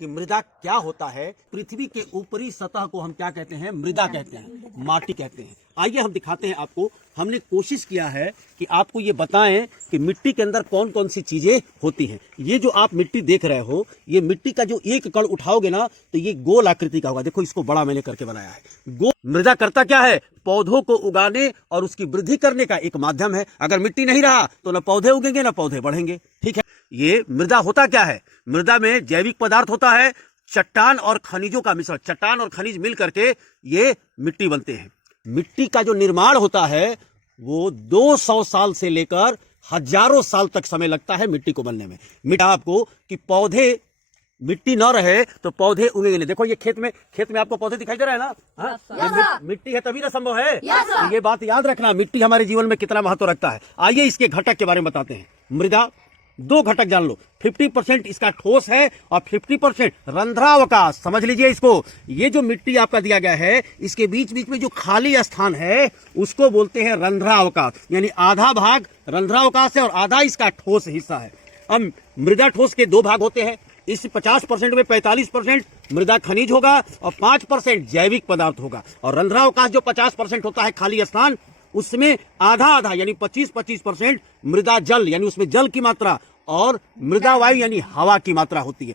कि मृदा क्या होता है। पृथ्वी के ऊपरी सतह को हम क्या कहते हैं? मृदा कहते हैं, माटी कहते हैं। आइए हम दिखाते हैं आपको। हमने कोशिश किया है कि आपको ये बताएं कि मिट्टी के अंदर कौन कौन सी चीजें होती हैं। ये जो आप मिट्टी देख रहे हो, ये मिट्टी का जो एक कण उठाओगे ना तो ये गोल आकृति का होगा। देखो, इसको बड़ा मैंने करके बनाया है। मृदा करता क्या है? पौधों को उगाने और उसकी वृद्धि करने का एक माध्यम है। अगर मिट्टी नहीं रहा तो ना पौधे उगेंगे ना पौधे बढ़ेंगे। ठीक है, ये मृदा होता क्या है? मृदा में जैविक पदार्थ होता है, चट्टान और खनिजों का मिश्रण। चट्टान और खनिज मिल करके ये मिट्टी बनते हैं। मिट्टी का जो निर्माण होता है वो 200 साल से लेकर हजारों साल तक समय लगता है मिट्टी को बनने में। मिट्टी आपको कि पौधे, मिट्टी न रहे तो पौधे उगेंगे नहीं। देखो, ये खेत में आपको पौधे दिखाई दे रहा है ना? हाँ, मिट्टी है तभी ना संभव है। तो ये बात याद रखना, मिट्टी हमारे जीवन में कितना महत्व रखता है। आइए इसके घटक के बारे में बताते हैं। मृदा, दो घटक जान लो। 50% इसका ठोस है और 50% रंध्रावकाश। समझ लीजिए इसको। ये जो मिट्टी आपका दिया गया है, इसके बीच बीच में जो खाली स्थान है उसको बोलते हैं रंध्रावकाश। यानी आधा भाग रंध्रावकाश है और आधा इसका ठोस हिस्सा है। अब मृदा ठोस के दो भाग होते हैं। इस 50% में 45% मृदा खनिज होगा और 5% जैविक पदार्थ होगा। और रंध्रावकाश जो 50% होता है खाली स्थान, उसमें आधा आधा यानी 25% मृदा जल यानी उसमें जल की मात्रा और मृदा वायु यानी हवा की मात्रा होती है।